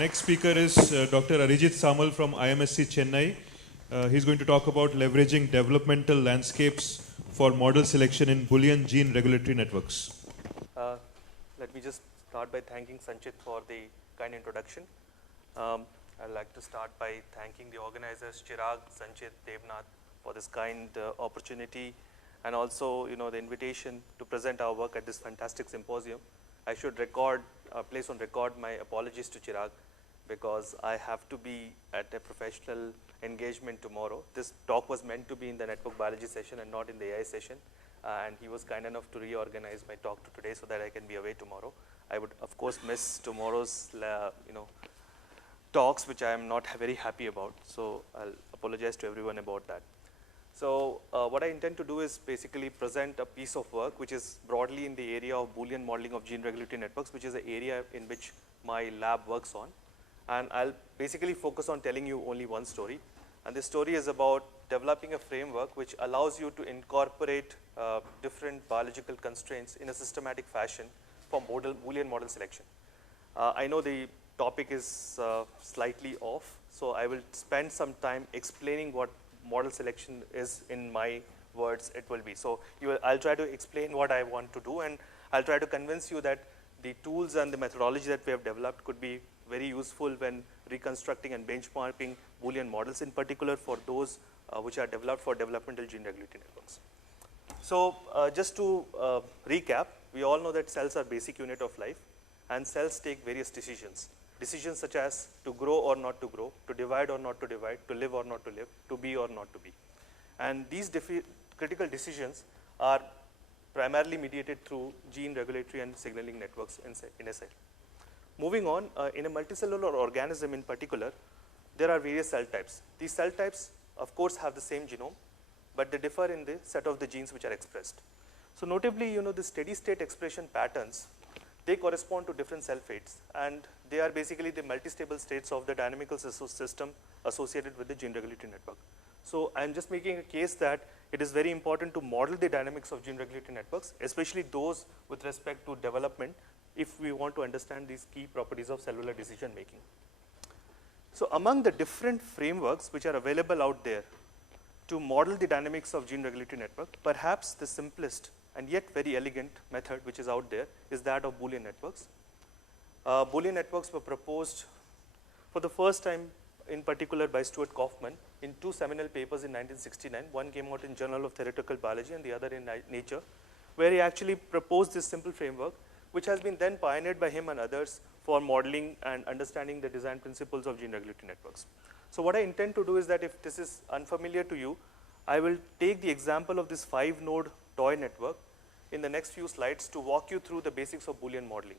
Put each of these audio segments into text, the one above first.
next speaker is Dr. Areejit Samal from IMSC Chennai. He's going to talk about leveraging developmental landscapes for model selection in Boolean gene regulatory networks. Let me just start by thanking Sanchit for the kind introduction. I'd like to start by thanking the organizers, Chirag, Sanchit, Devnath, for this kind opportunity, and also the invitation to present our work at this fantastic symposium. I should place on record my apologies to Chirag, because I have to be at a professional engagement tomorrow. This talk was meant to be in the network biology session and not in the AI session, and he was kind enough to reorganize my talk to today so that I can be away tomorrow. I would of course miss tomorrow's talks, which I am not very happy about, so I'll apologize to everyone about that. So what I intend to do is basically present a piece of work which is broadly in the area of Boolean modeling of gene regulatory networks, which is an area in which my lab works on. And I'll basically focus on telling you only one story. And this story is about developing a framework which allows you to incorporate different biological constraints in a systematic fashion for Boolean model selection. I know the topic is slightly off, so I will spend some time explaining what model selection is in my words it will be. So I'll try to explain what I want to do, and I'll try to convince you that the tools and the methodology that we have developed could be very useful when reconstructing and benchmarking Boolean models, in particular for those which are developed for developmental gene regulatory networks. So just to recap, we all know that cells are basic unit of life, and cells take various decisions. Decisions such as to grow or not to grow, to divide or not to divide, to live or not to live, to be or not to be. And these critical decisions are primarily mediated through gene regulatory and signaling networks in a cell. Moving on, in a multicellular organism in particular, there are various cell types. These cell types, of course, have the same genome, but they differ in the set of the genes which are expressed. So notably, the steady state expression patterns, they correspond to different cell fates, and they are basically the multi-stable states of the dynamical system associated with the gene regulatory network. So I'm just making a case that it is very important to model the dynamics of gene regulatory networks, especially those with respect to development, if we want to understand these key properties of cellular decision making. So among the different frameworks which are available out there to model the dynamics of gene regulatory network, perhaps the simplest and yet very elegant method which is out there is that of Boolean networks. Boolean networks were proposed for the first time in particular by Stuart Kaufman in two seminal papers in 1969. One came out in Journal of Theoretical Biology and the other in Nature, where he actually proposed this simple framework, which has been then pioneered by him and others for modeling and understanding the design principles of gene regulatory networks. So what I intend to do is that if this is unfamiliar to you, I will take the example of this 5-node toy network in the next few slides to walk you through the basics of Boolean modeling.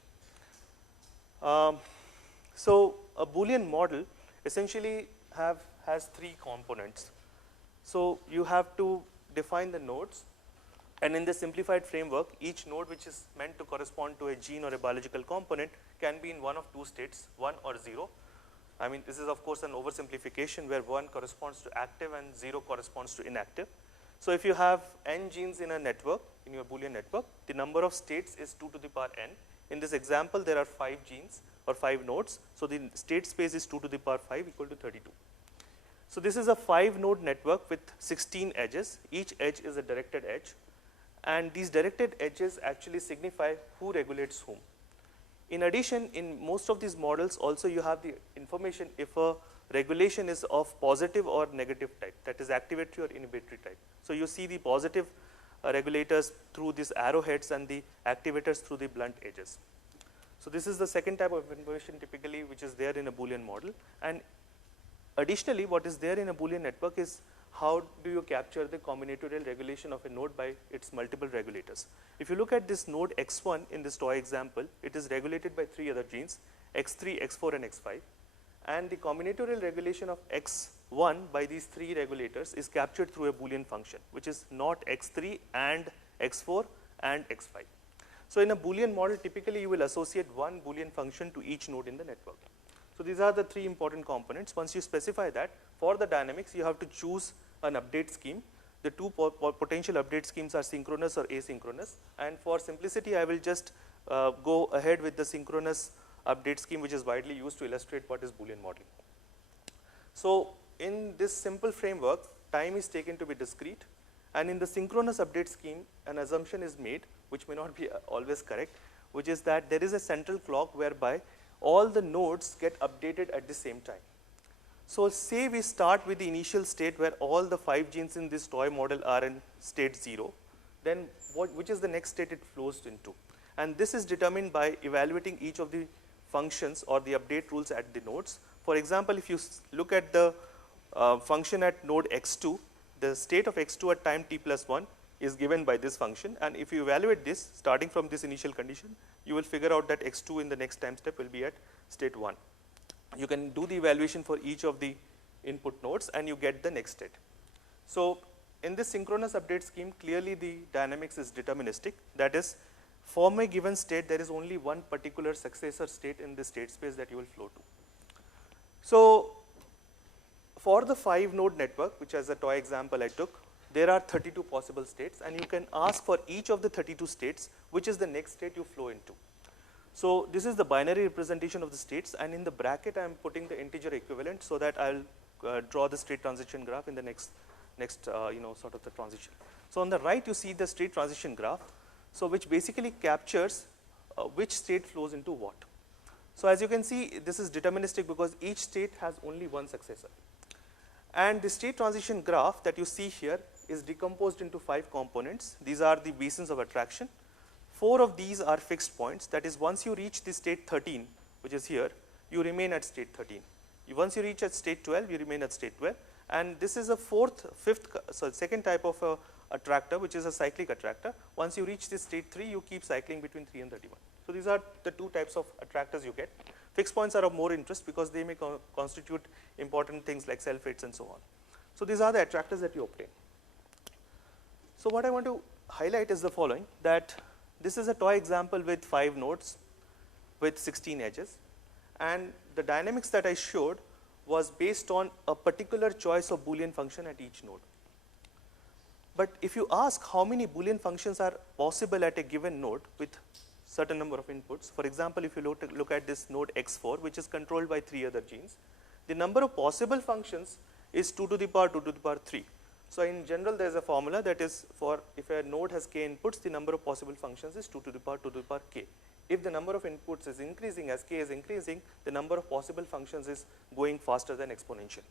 So a Boolean model essentially has 3 components. So you have to define the nodes, and in the simplified framework, each node which is meant to correspond to a gene or a biological component can be in one of 2 states, 1 or 0. I mean, this is of course an oversimplification where 1 corresponds to active and 0 corresponds to inactive. So if you have n genes in a network, in your Boolean network, the number of states is 2 to the power n. In this example, there are 5 genes or 5 nodes. So the state space is 2 to the power 5 equal to 32. So this is a 5-node network with 16 edges. Each edge is a directed edge. And these directed edges actually signify who regulates whom. In addition, in most of these models also you have the information if a regulation is of positive or negative type, that is activatory or inhibitory type. So you see the positive regulators through these arrowheads and the activators through the blunt edges. So this is the second type of information typically which is there in a Boolean model. And additionally, what is there in a Boolean network is how do you capture the combinatorial regulation of a node by its multiple regulators. If you look at this node x1 in this toy example, it is regulated by 3 other genes, x3, x4 and x5. And the combinatorial regulation of x1 by these 3 regulators is captured through a Boolean function, which is not x3 and x4 and x5. So in a Boolean model, typically you will associate one Boolean function to each node in the network. So these are the 3 important components. Once you specify that, for the dynamics, you have to choose an update scheme. The 2 potential update schemes are synchronous or asynchronous. And for simplicity, I will just go ahead with the synchronous update scheme which is widely used to illustrate what is Boolean modeling. So in this simple framework, time is taken to be discrete, and in the synchronous update scheme, an assumption is made, which may not be always correct, which is that there is a central clock whereby all the nodes get updated at the same time. So say we start with the initial state where all the 5 genes in this toy model are in state 0, then which is the next state it flows into? And this is determined by evaluating each of the functions or the update rules at the nodes. For example, if you look at the function at node x2, the state of x2 at time t plus 1 is given by this function, and if you evaluate this starting from this initial condition, you will figure out that x2 in the next time step will be at state 1. You can do the evaluation for each of the input nodes and you get the next state. So in this synchronous update scheme, clearly the dynamics is deterministic. That is, for a given state, there is only one particular successor state in the state space that you will flow to. So for the 5 node network, which as a toy example I took, there are 32 possible states, and you can ask for each of the 32 states, which is the next state you flow into. So this is the binary representation of the states, and in the bracket I am putting the integer equivalent so that I'll draw the state transition graph in the next sort of the transition. So on the right you see the state transition graph, so which basically captures which state flows into what. So as you can see, this is deterministic because each state has only one successor. And the state transition graph that you see here is decomposed into 5 components. These are the basins of attraction. 4 of these are fixed points. That is, once you reach the state 13, which is here, you remain at state 13. Once you reach at state 12, you remain at state 12. And this is a second type of attractor, which is a cyclic attractor. Once you reach this state 3, you keep cycling between 3 and 31. So these are the 2 types of attractors you get. Fixed points are of more interest because they may constitute important things like self-hits and so on. So these are the attractors that you obtain. So what I want to highlight is the following, that this is a toy example with 5 nodes with 16 edges, and the dynamics that I showed was based on a particular choice of Boolean function at each node. But if you ask how many Boolean functions are possible at a given node with certain number of inputs, for example, if you look at this node x4, which is controlled by 3 other genes, the number of possible functions is 2 to the power 2 to the power 3. So in general, there is a formula that is for if a node has k inputs, the number of possible functions is 2 to the power 2 to the power k. If the number of inputs is increasing as k is increasing, the number of possible functions is going faster than exponential.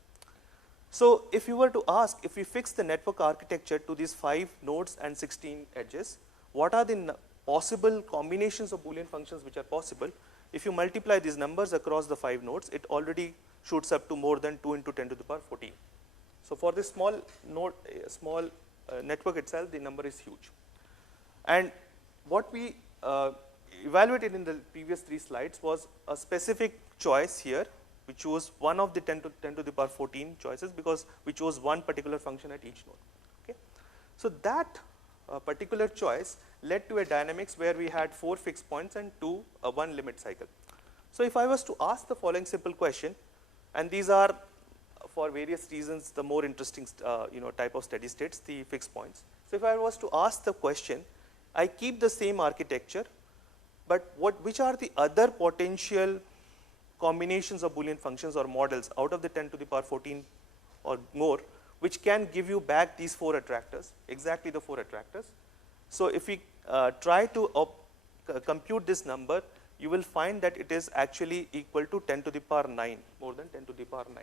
So if you were to ask, if we fix the network architecture to these 5 nodes and 16 edges, what are the possible combinations of Boolean functions which are possible? If you multiply these numbers across the 5 nodes, it already shoots up to more than 2 into 10 to the power 14. So for this small node, network itself, the number is huge. And what we evaluated in the previous 3 slides was a specific choice here. We chose one of the 10 to the power 14 choices because we chose one particular function at each node. Okay? So that particular choice led to a dynamics where we had 4 fixed points and 1 limit cycle. So if I was to ask the following simple question, and these are for various reasons the more interesting type of steady states, the fixed points. So if I was to ask the question, I keep the same architecture, but which are the other potential combinations of Boolean functions or models out of the 10 to the power 14 or more, which can give you back these 4 attractors, exactly the 4 attractors. So if we try to compute this number, you will find that it is actually equal to 10 to the power 9, more than 10 to the power 9.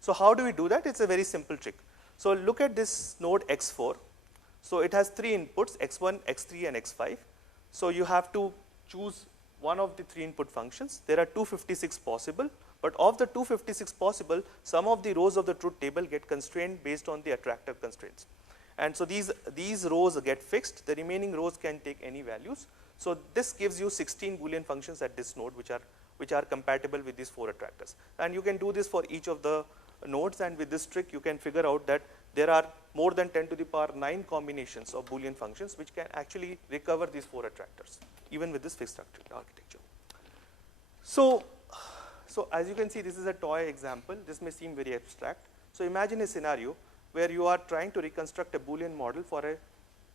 So how do we do that? It's a very simple trick. So look at this node x4. So it has 3 inputs, x1, x3, and x5. So you have to choose one of the 3 input functions. There are 256 possible, but of the 256 possible, some of the rows of the truth table get constrained based on the attractor constraints. And so these rows get fixed. The remaining rows can take any values. So this gives you 16 Boolean functions at this node which are compatible with these 4 attractors. And you can do this for each of the nodes, and with this trick you can figure out that there are more than 10 to the power 9 combinations of Boolean functions which can actually recover these 4 attractors even with this fixed architecture. So as you can see, this is a toy example. This may seem very abstract. So imagine a scenario where you are trying to reconstruct a Boolean model for a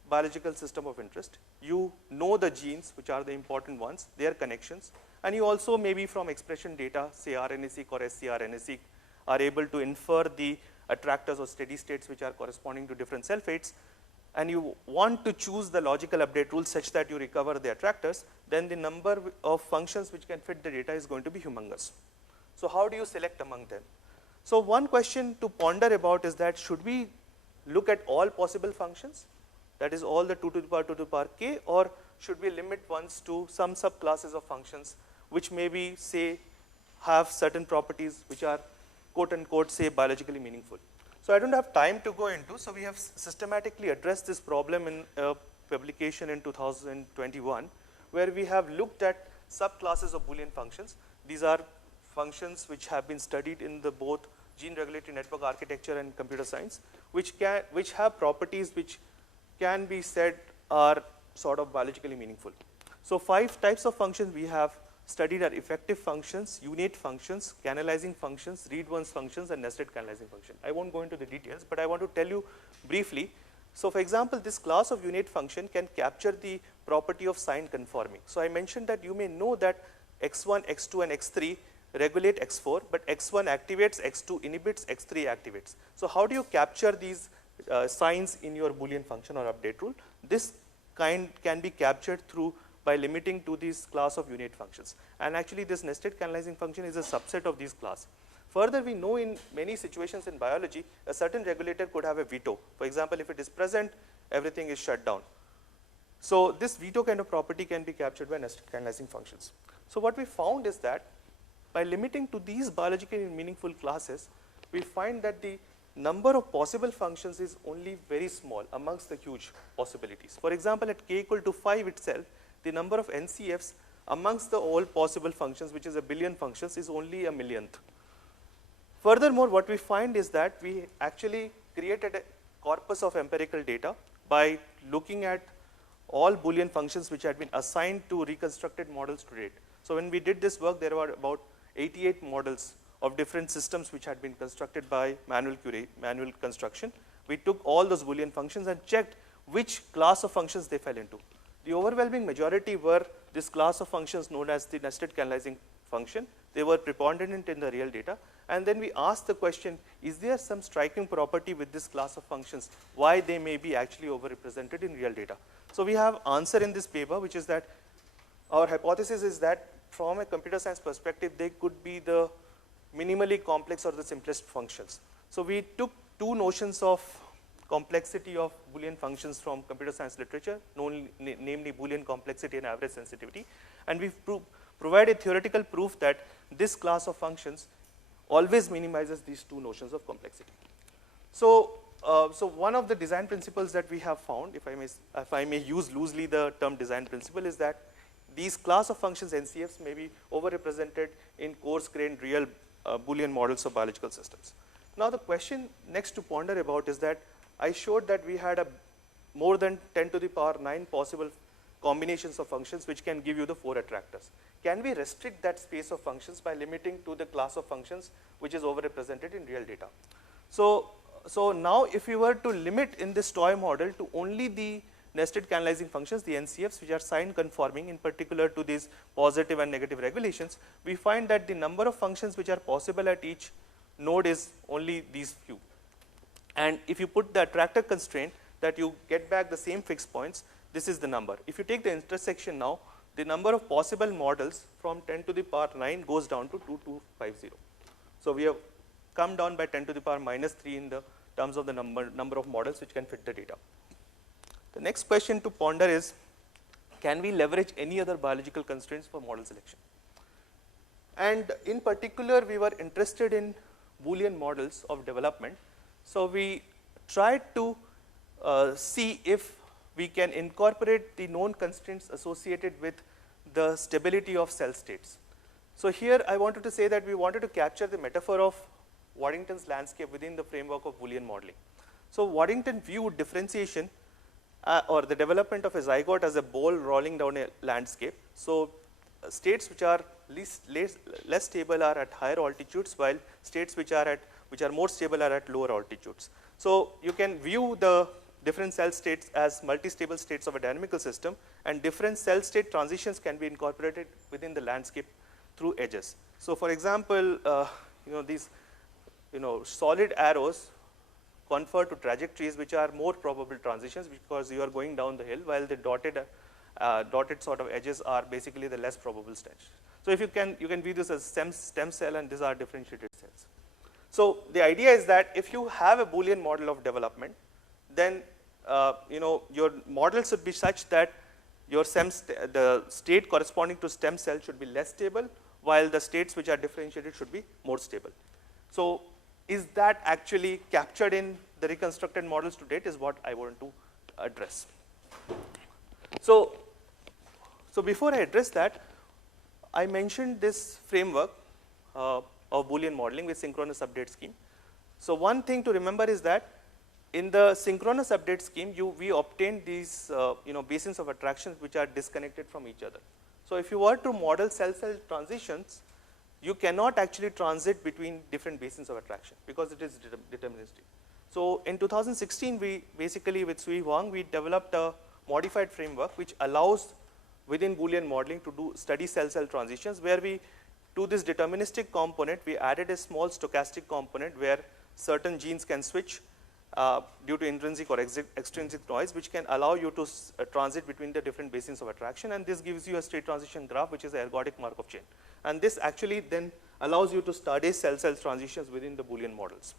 biological system of interest. You know the genes, which are the important ones, their connections, And you also maybe from expression data, say RNA-seq or scRNA-seq, are able to infer the attractors or steady states which are corresponding to different cell fates, and you want to choose the logical update rule such that you recover the attractors, then the number of functions which can fit the data is going to be humongous. So how do you select among them? So one question to ponder about is that should we look at all possible functions, that is all the 2 to the power 2 to the power k, or should we limit ones to some subclasses of functions which maybe say have certain properties which are quote unquote say biologically meaningful. So I don't have time to go into, so we have systematically addressed this problem in a publication in 2021 where we have looked at subclasses of Boolean functions. These are functions which have been studied in the both gene regulatory network architecture and computer science, which have properties which can be said are sort of biologically meaningful. So 5 types of functions we have studied are effective functions, unit functions, canalizing functions, read-once functions, and nested canalizing function. I won't go into the details, but I want to tell you briefly. So for example, this class of unit function can capture the property of sign conforming. So I mentioned that you may know that x1, x2, and x3 regulate x4, but x1 activates, x2 inhibits, x3 activates. So how do you capture these signs in your Boolean function or update rule? This kind can be captured through by limiting to this class of unit functions. And actually this nested canalizing function is a subset of this class. Further, we know in many situations in biology, a certain regulator could have a veto. For example, if it is present, everything is shut down. So this veto kind of property can be captured by nested canalizing functions. So what we found is that by limiting to these biologically meaningful classes, we find that the number of possible functions is only very small amongst the huge possibilities. For example, at k equal to 5 itself, the number of NCFs amongst the all possible functions, which is a billion functions, is only a millionth. Furthermore, what we find is that we actually created a corpus of empirical data by looking at all Boolean functions which had been assigned to reconstructed models to date. So when we did this work, there were about 88 models of different systems which had been constructed by manual construction. We took all those Boolean functions and checked which class of functions they fell into. The overwhelming majority were this class of functions known as the nested canalizing function. They were preponderant in the real data. And then we asked the question, is there some striking property with this class of functions, why they may be actually overrepresented in real data? So we have answer in this paper, which is that our hypothesis is that from a computer science perspective, they could be the minimally complex or the simplest functions. So we took 2 notions of complexity of Boolean functions from computer science literature, namely Boolean complexity and average sensitivity, and we've provided theoretical proof that this class of functions always minimizes these 2 notions of complexity. So, so one of the design principles that we have found, if I may use loosely the term design principle, is that these class of functions NCFs may be overrepresented in coarse-grained real Boolean models of biological systems. Now the question next to ponder about is that I showed that we had more than 10 to the power 9 possible combinations of functions which can give you the 4 attractors. Can we restrict that space of functions by limiting to the class of functions which is overrepresented in real data? So now if we were to limit in this toy model to only the nested canalizing functions, the NCFs, which are sign conforming in particular to these positive and negative regulations, we find that the number of functions which are possible at each node is only these few. And if you put the attractor constraint that you get back the same fixed points, this is the number. If you take the intersection now, the number of possible models from 10 to the power 9 goes down to 2250. So we have come down by 10 to the power minus 3 in the terms of the number of models which can fit the data. The next question to ponder is, can we leverage any other biological constraints for model selection? And in particular, we were interested in Boolean models of development. So we tried to see if we can incorporate the known constraints associated with the stability of cell states. So here I wanted to say that we wanted to capture the metaphor of Waddington's landscape within the framework of Boolean modeling. So Waddington viewed differentiation or the development of a zygote as a ball rolling down a landscape. So states which are less stable are at higher altitudes, while states which are more stable are at lower altitudes. So you can view the different cell states as multi-stable states of a dynamical system, and different cell state transitions can be incorporated within the landscape through edges. So for example, these solid arrows confer to trajectories which are more probable transitions because you are going down the hill, while the dotted sort of edges are basically the less probable stage. So if you can view this as stem cell, and these are differentiated cells. So the idea is that if you have a Boolean model of development, then your model should be such that your the state corresponding to stem cell should be less stable, while the states which are differentiated should be more stable. So is that actually captured in the reconstructed models to date is what I want to address. So before I address that, I mentioned this framework of Boolean modeling with synchronous update scheme. So one thing to remember is that in the synchronous update scheme, we obtained these basins of attraction which are disconnected from each other. So if you were to model cell-cell transitions, you cannot actually transit between different basins of attraction because it is deterministic. So in 2016, we basically with Sui Huang, we developed a modified framework which allows within Boolean modeling to study cell-cell transitions, where we, to this deterministic component, we added a small stochastic component where certain genes can switch due to intrinsic or extrinsic noise, which can allow you to transit between the different basins of attraction, and this gives you a state transition graph, which is an ergodic Markov chain. And this actually then allows you to study cell-cell transitions within the Boolean models.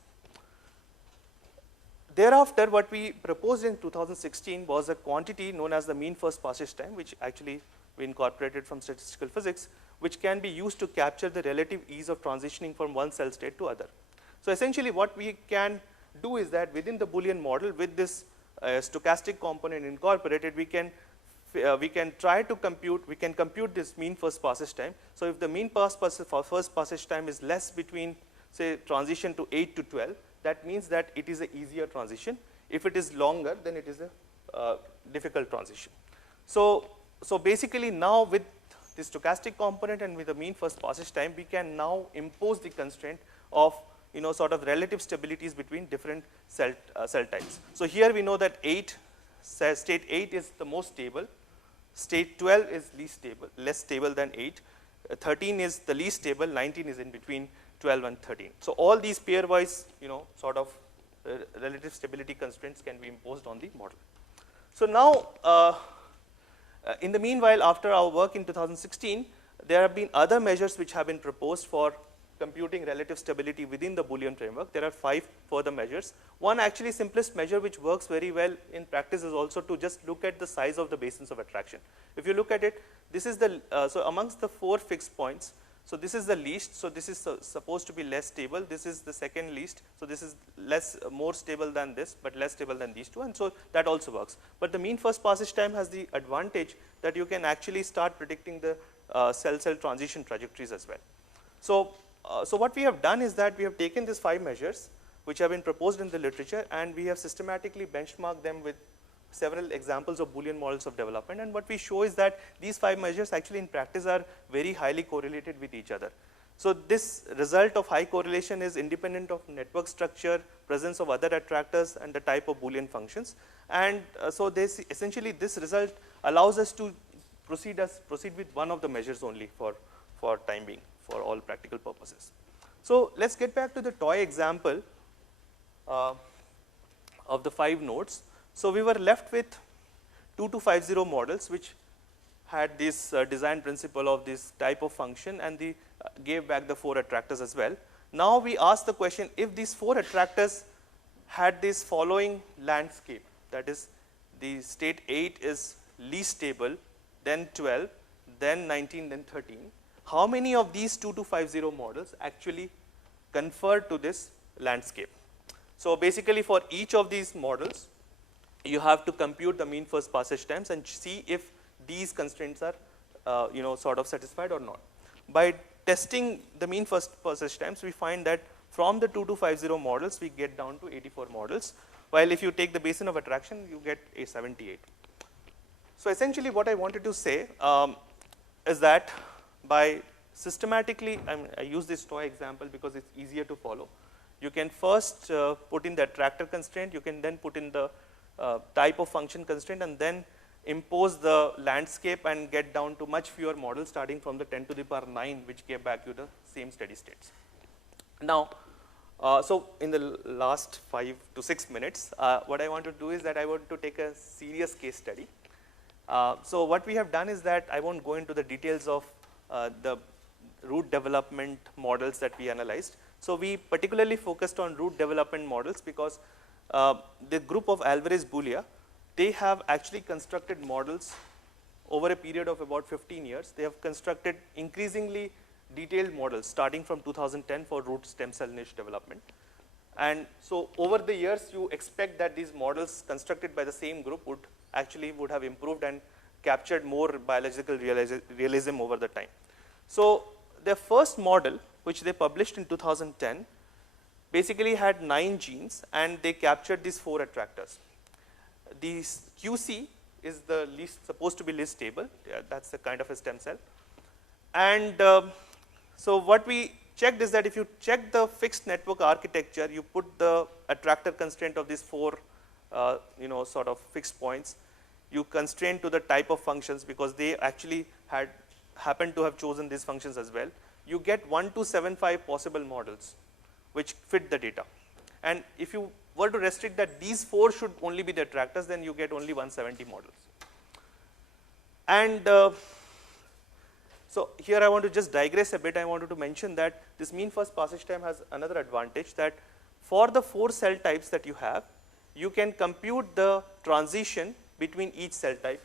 Thereafter, what we proposed in 2016 was a quantity known as the mean first passage time, which actually we incorporated from statistical physics, which can be used to capture the relative ease of transitioning from one cell state to other. So essentially what we can do is that within the Boolean model, with this stochastic component incorporated, we can try to compute this mean first passage time. So if the mean first passage time is less between, say, transition to 8 to 12, that means that it is an easier transition. If it is longer, then it is a difficult transition. So basically now with the stochastic component and with the mean first passage time, we can now impose the constraint of sort of relative stabilities between different cell types. So here we know that state 8 is the most stable, state 12 is least stable, less stable than 8, 13 is the least stable, 19 is in between 12 and 13. So all these pairwise, sort of relative stability constraints can be imposed on the model. So now, in the meanwhile, after our work in 2016, there have been other measures which have been proposed for computing relative stability within the Boolean framework. There are 5 further measures. One actually simplest measure which works very well in practice is also to just look at the size of the basins of attraction. If you look at it, this is the, so amongst the 4 fixed points, so this is the least, so this is supposed to be less stable. This is the second least, so this is more stable than this, but less stable than these two, and so that also works. But the mean first passage time has the advantage that you can actually start predicting the cell-cell transition trajectories as well. So what we have done is that we have taken these 5 measures which have been proposed in the literature, and we have systematically benchmarked them with several examples of Boolean models of development, and what we show is that these 5 measures actually in practice are very highly correlated with each other. So this result of high correlation is independent of network structure, presence of other attractors, and the type of Boolean functions. And so essentially this result allows us to proceed with one of the measures only for time being, for all practical purposes. So let's get back to the toy example of the 5 nodes. So we were left with 2250 models which had this design principle of this type of function, and they gave back the 4 attractors as well. Now we ask the question, if these 4 attractors had this following landscape, that is the state 8 is least stable, then 12, then 19, then 13, how many of these 2250 models actually confer to this landscape? So basically for each of these models, you have to compute the mean first passage times and see if these constraints are sort of satisfied or not. By testing the mean first passage times, we find that from the 2250 models, we get down to 84 models, while if you take the basin of attraction, you get a 78. So essentially what I wanted to say is that by systematically, I use this toy example because it's easier to follow. You can first put in the attractor constraint, you can then put in the type of function constraint and then impose the landscape and get down to much fewer models starting from the 10 to the power 9, which gave back you the same steady states. Now, so in the last 5 to 6 minutes, what I want to do is that I want to take a serious case study. So what we have done is that I won't go into the details of the root development models that we analyzed. So we particularly focused on root development models because the group of Alvarez-Boulia, they have actually constructed models over a period of about 15 years. They have constructed increasingly detailed models starting from 2010 for root stem cell niche development. And so over the years, you expect that these models constructed by the same group would have improved and captured more biological realism over the time. So their first model, which they published in 2010, basically had 9 genes and they captured these 4 attractors. The QC is the least supposed to be least stable. That's the kind of a stem cell. And so what we checked is that if you check the fixed network architecture, you put the attractor constraint of these 4 sort of fixed points. You constrain to the type of functions because they actually happened to have chosen these functions as well. You get 1 to 75 possible models which fit the data. And if you were to restrict that these 4 should only be the attractors, then you get only 170 models. And so here I want to just digress a bit. I wanted to mention that this mean first passage time has another advantage, that for the 4 cell types that you have, you can compute the transition between each cell type.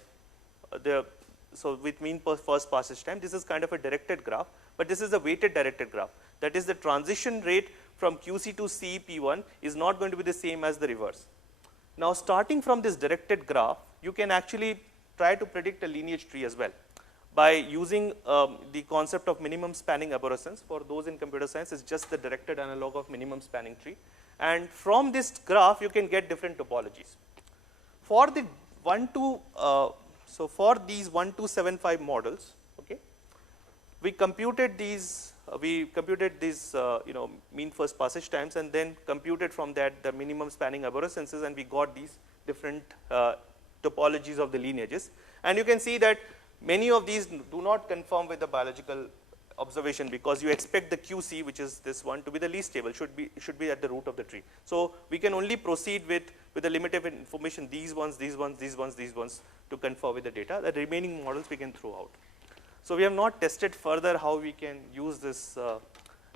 So with mean first passage time, this is kind of a directed graph, but this is a weighted directed graph. That is, the transition rate from QC to CEP1 is not going to be the same as the reverse. Now starting from this directed graph, you can actually try to predict a lineage tree as well by using the concept of minimum spanning arborescence. For those in computer science, it's just the directed analog of minimum spanning tree. And from this graph, you can get different topologies. For the for these 1 to 75 models, okay, we computed these mean first passage times and then computed from that the minimum spanning arborescences, and we got these different topologies of the lineages. And you can see that many of these do not conform with the biological observation because you expect the QC, which is this one, to be the least stable, should be at the root of the tree. So we can only proceed with the limited information, these ones, to conform with the data. The remaining models we can throw out. So we have not tested further how we can use this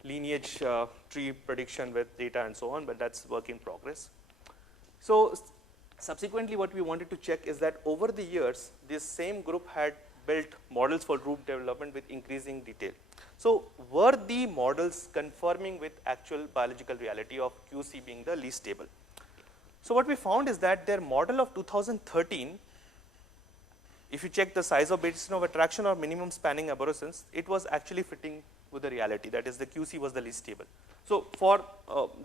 lineage tree prediction with data and so on, but that's work in progress. So subsequently, what we wanted to check is that over the years, this same group had built models for root development with increasing detail. So were the models conforming with actual biological reality of QC being the least stable? So what we found is that their model of 2013, if you check the size of basin of attraction or minimum spanning arborescence, it was actually fitting with the reality. That is, the QC was the least stable. So for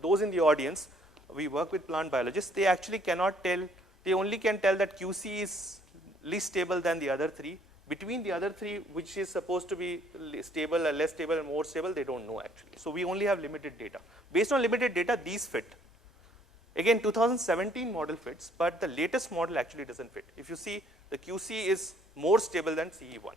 those in the audience, we work with plant biologists. They actually cannot tell, they only can tell that QC is least stable than the other 3. Between the other 3, which is supposed to be stable or less stable and more stable, they don't know actually. So we only have limited data. Based on limited data, these fit. Again, 2017 model fits, but the latest model actually doesn't fit. If you see, the QC is more stable than CE1.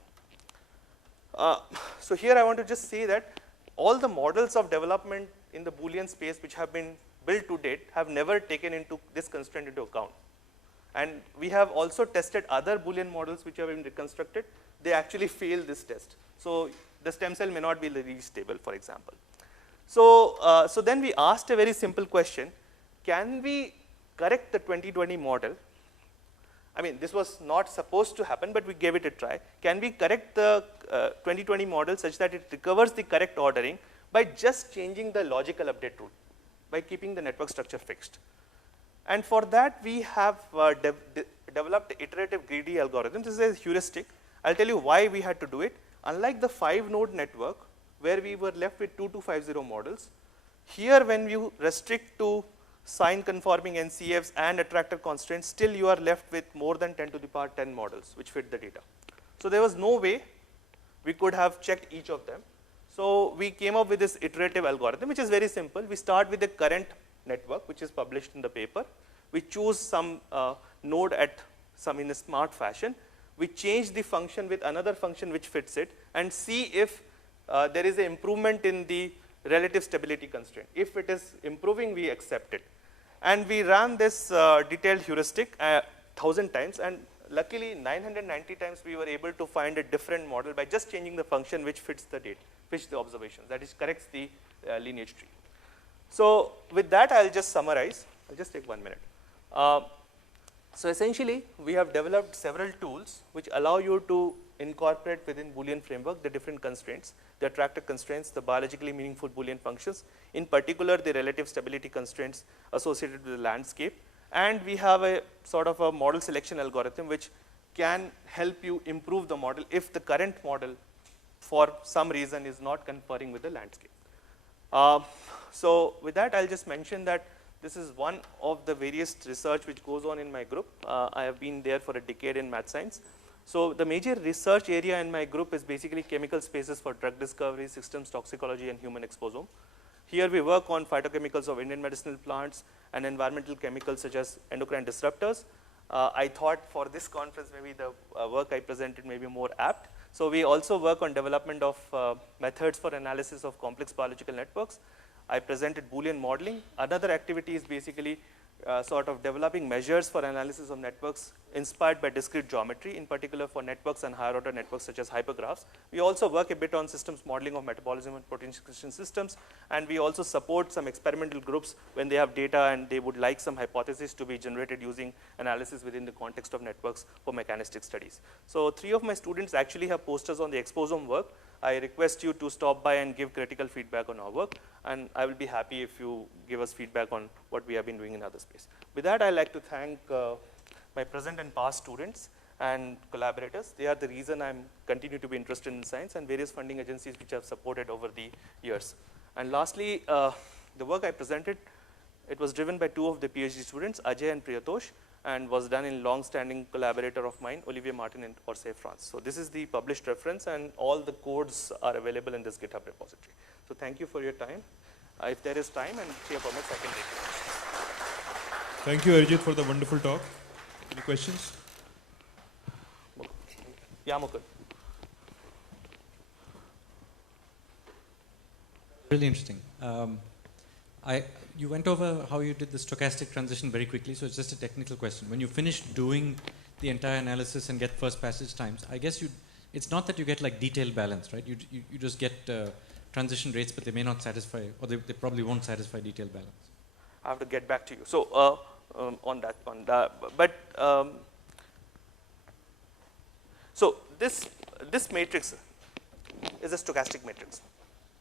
So here I want to just say that all the models of development in the Boolean space which have been built to date have never taken into this constraint into account. And we have also tested other Boolean models which have been reconstructed. They actually fail this test. So the stem cell may not be really stable, for example. So, so then we asked a very simple question. Can we correct the 2020 model? I mean, this was not supposed to happen, but we gave it a try. Can we correct the 2020 model such that it recovers the correct ordering by just changing the logical update rule, by keeping the network structure fixed? And for that, we have developed iterative greedy algorithm. This is a heuristic. I'll tell you why we had to do it. Unlike the 5-node network, where we were left with 2250 models, here when you restrict to sign conforming NCFs and attractor constraints, still you are left with more than 10 to the power 10 models which fit the data. So there was no way we could have checked each of them. So we came up with this iterative algorithm, which is very simple. We start with the current network, which is published in the paper. we choose some node at some in a smart fashion, we change the function with another function which fits it, and see if there is an improvement in the relative stability constraint. If it is improving, we accept it. And we ran this detailed heuristic 1,000 times, and luckily 990 times we were able to find a different model by just changing the function which fits the data, fits the observations, that is corrects the lineage tree. So with that, I'll just summarize. I'll just take 1 minute. So essentially, we have developed several tools which allow you to incorporate within Boolean framework the different constraints, the attractor constraints, the biologically meaningful Boolean functions, in particular the relative stability constraints associated with the landscape. And we have a sort of a model selection algorithm which can help you improve the model if the current model for some reason is not conferring with the landscape. So with that, I'll just mention that this is one of the various research which goes on in my group. I have been there for a decade in math science. So the major research area in my group is basically chemical spaces for drug discovery, systems toxicology, and human exposome. Here we work on phytochemicals of Indian medicinal plants and environmental chemicals such as endocrine disruptors. I thought for this conference maybe the work I presented may be more apt. So we also work on development of methods for analysis of complex biological networks. I presented Boolean modeling. Another activity is basically sort of developing measures for analysis of networks inspired by discrete geometry, in particular for networks and higher order networks such as hypergraphs. We also work a bit on systems modeling of metabolism and protein excretion systems, and we also support some experimental groups when they have data and they would like some hypotheses to be generated using analysis within the context of networks for mechanistic studies. So 3 of my students actually have posters on the exposome work. I request you to stop by and give critical feedback on our work, and I will be happy if you give us feedback on what we have been doing in other space. With that, I'd like to thank my present and past students and collaborators. They are the reason I'm continue to be interested in science, and various funding agencies which have supported over the years. And lastly, the work I presented, it was driven by 2 of the PhD students, Ajay and Priyatosh, and was done in long-standing collaborator of mine, Olivier Martin in Orsay, France. So this is the published reference, and all the codes are available in this GitHub repository. So thank you for your time. If there is time and chair permits, I can take questions. Thank you, Areejit, for the wonderful talk. Any questions? Yeah, Mukul. Really interesting. You went over how you did the stochastic transition very quickly, so it's just a technical question. When you finish doing the entire analysis and get first passage times, I guess it's not that you get like detailed balance, right? You just get transition rates, but they may not satisfy, or they probably won't satisfy detailed balance. I have to get back to you. So on that one, but so this matrix is a stochastic matrix.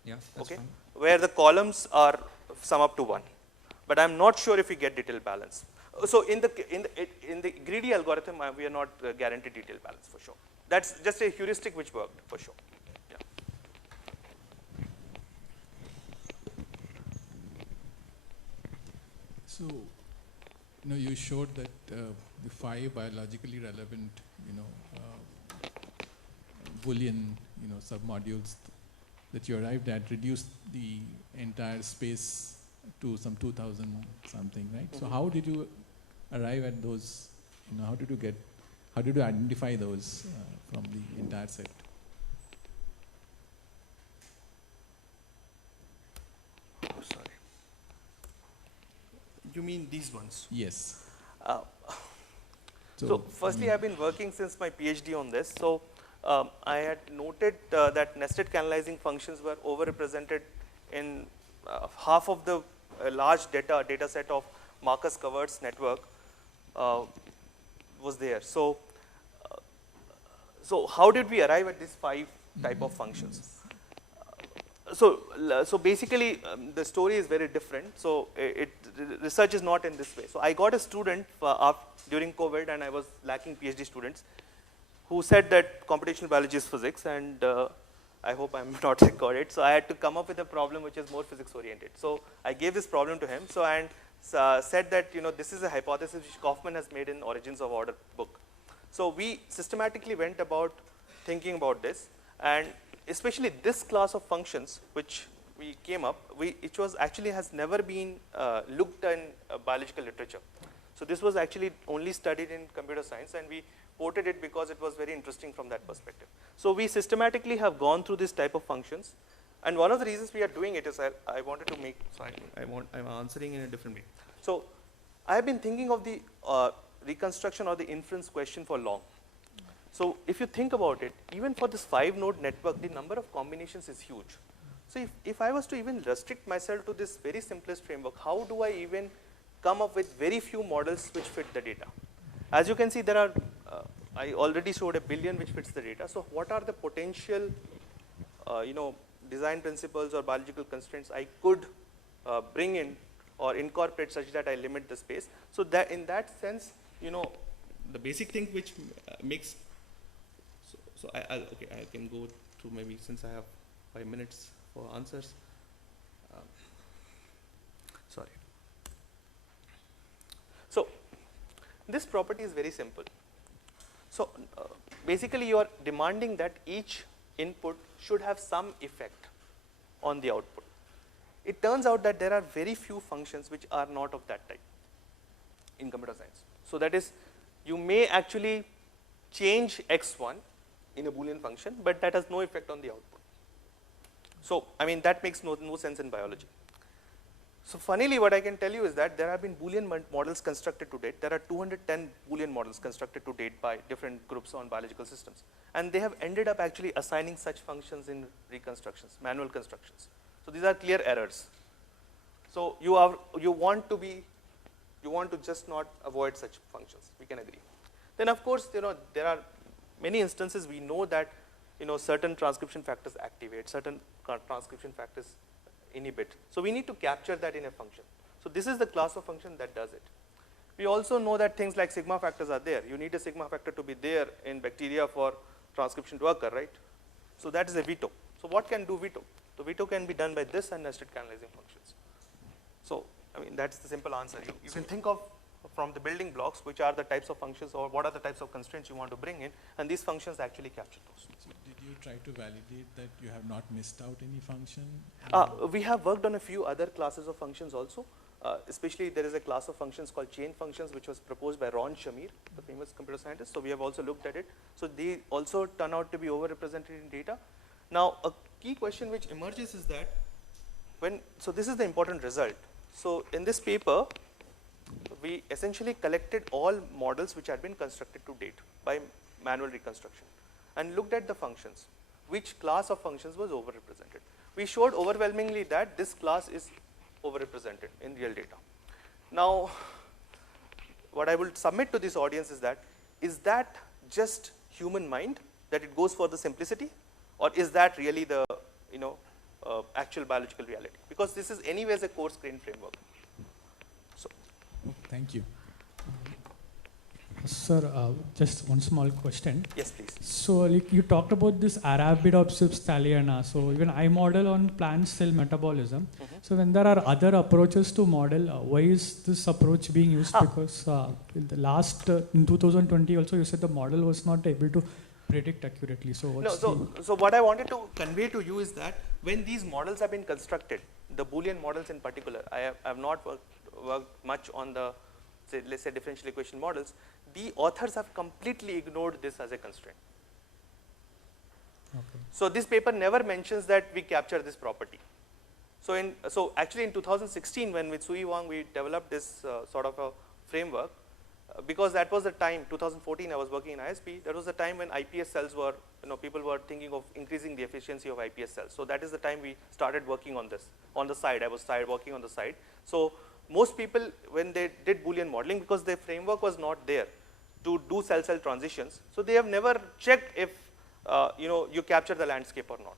Yeah, that's okay, fine. where the columns are sum up to 1, but I'm not sure if we get detailed balance. So in the greedy algorithm, we are not guaranteed detailed balance for sure. That's just a heuristic which worked for sure. Yeah. So, you showed that the 5 biologically relevant, Boolean, submodules that you arrived at reduced the entire space to some 2000 something, right? So how did you arrive at those, how did you identify those from the entire set? Oh, sorry. You mean these ones? Yes. So firstly, I've been working since my PhD on this. So I had noted that nested canalizing functions were overrepresented in half of the large data set of Marcus Covert's network was there. So, so how did we arrive at these 5 type of functions? So basically, the story is very different. So research is not in this way. So I got a student during COVID, and I was lacking PhD students, who said that computational biology is physics, and I hope I'm not recorded. So I had to come up with a problem which is more physics oriented. So I gave this problem to him. So and said that this is a hypothesis which Kaufman has made in Origins of Order book. So we systematically went about thinking about this, and especially this class of functions which we came up, it was actually has never been looked in biological literature. So this was actually only studied in computer science, and we ported it because it was very interesting from that perspective. So we systematically have gone through this type of functions, and one of the reasons we are doing it is I wanted to make, so I'm answering in a different way. So I have been thinking of the reconstruction or the inference question for long. So if you think about it, even for this 5-node network, the number of combinations is huge. So if I was to even restrict myself to this very simplest framework, how do I even come up with very few models which fit the data? As you can see, there are, I already showed 1 billion which fits the data. So what are the potential, design principles or biological constraints I could bring in or incorporate such that I limit the space? So that in that sense, the basic thing which makes, so I can go through maybe, since I have 5 minutes for answers. Sorry. So this property is very simple. So basically you are demanding that each input should have some effect on the output. It turns out that there are very few functions which are not of that type in computer science. So that is, you may actually change x1 in a Boolean function, but that has no effect on the output. So I mean, that makes no sense in biology. So funnily, what I can tell you is that there have been Boolean models constructed to date. There are 210 Boolean models constructed to date by different groups on biological systems. And they have ended up actually assigning such functions in reconstructions, manual constructions. So these are clear errors. So you want to just not avoid such functions. We can agree. Then of course, there are many instances we know that certain transcription factors activate, certain transcription factors inhibit. So we need to capture that in a function. So this is the class of function that does it. We also know that things like sigma factors are there. You need a sigma factor to be there in bacteria for transcription to occur, right? So that is a veto. So what can do veto? The veto can be done by this and nested canalizing functions. So I mean, that's the simple answer. You can think of from the building blocks which are the types of functions or what are the types of constraints you want to bring in, and these functions actually capture those. So did you try to validate that you have not missed out any function? We have worked on a few other classes of functions also. Especially there is a class of functions called chain functions which was proposed by Ron Shamir, the famous computer scientist. So we have also looked at it. So they also turn out to be overrepresented in data. Now a key question which emerges is that so this is the important result. So in this paper, we essentially collected all models which had been constructed to date by manual reconstruction and looked at the functions. Which class of functions was overrepresented? We showed overwhelmingly that this class is overrepresented in real data. Now, what I will submit to this audience is that just human mind, that it goes for the simplicity, or is that really the actual biological reality? Because this is anyways a coarse-grained framework. So, thank you. Sir, just one small question. yes, please. So, like you talked about this Arabidopsis thaliana. So, even I model on plant cell metabolism. So, when there are other approaches to model, why is this approach being used? Because in the last in 2020 also, you said the model was not able to predict accurately. So, what's so what I wanted to convey to you is that when these models have been constructed, the Boolean models in particular, I have not worked much on the, let's say, differential equation models. The authors have completely ignored this as a constraint. Okay. So this paper never mentions that we capture this property. So actually in 2016, when with Sui Wang we developed this sort of a framework, because that was the time, 2014 I was working in ISP, that was the time when IPS cells were, people were thinking of increasing the efficiency of IPS cells. So that is the time we started working on this. On the side, I was working on the side. So most people, when they did Boolean modeling, because their framework was not there to do cell-cell transitions, so they have never checked if you capture the landscape or not.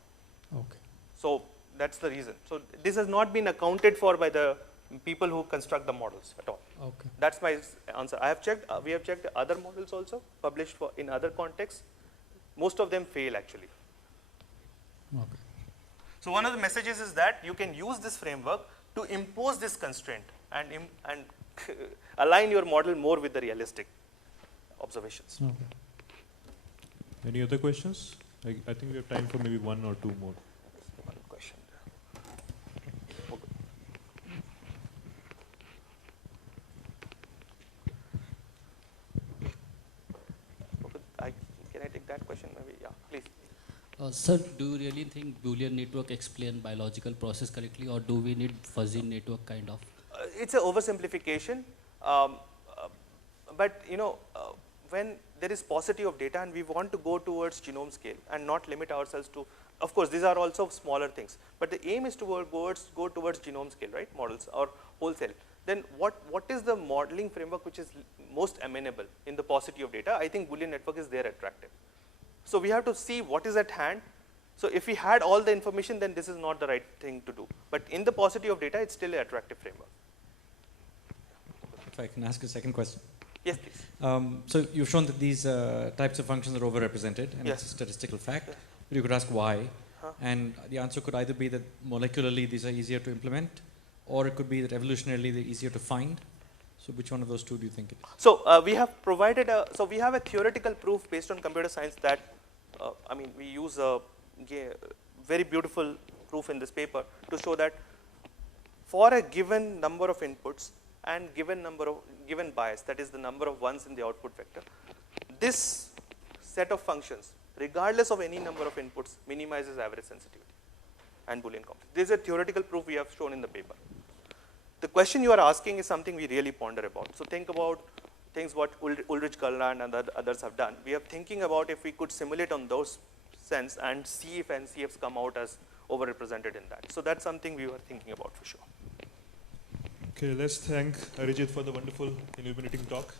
Okay. So that's the reason. So this has not been accounted for by the people who construct the models at all. Okay. That's my answer. I have checked. We have checked other models also published in other contexts. Most of them fail actually. Okay. So one of the messages is that you can use this framework to impose this constraint and align your model more with the realistic observations. Okay. Any other questions? I think we have time for maybe one or two more. One question. Okay. that question maybe, yeah, please. Sir, do you really think Boolean network explain biological process correctly, or do we need fuzzy network kind of? It's an oversimplification, but you know, when there is paucity of data and we want to go towards genome scale and not limit ourselves to, of course, these are also smaller things, but the aim is to go towards genome scale, right, models or wholesale. Then what is the modeling framework which is most amenable in the paucity of data? I think Boolean network is there attractive. So we have to see what is at hand. So if we had all the information, then this is not the right thing to do. But in the paucity of data, it's still an attractive framework. If I can ask a second question. Yes, please. So you've shown that these types of functions are overrepresented, and Yes. it's a statistical fact. Yes. But you could ask why, Huh. and the answer could either be that molecularly these are easier to implement, or it could be that evolutionarily they're easier to find. So which one of those two do you think it is? So we have provided so we have a theoretical proof based on computer science that, I mean, we use a very beautiful proof in this paper to show that for a given number of inputs and given bias, that is the number of ones in the output vector, this set of functions, regardless of any number of inputs, minimizes average sensitivity and Boolean complexity. This is a theoretical proof we have shown in the paper. The question you are asking is something we really ponder about. So think about things what Ulrich Gulland and others have done. We are thinking about if we could simulate on those sense and see if NCFs come out as overrepresented in that. So that's something we were thinking about for sure. Okay, let's thank Areejit for the wonderful illuminating talk.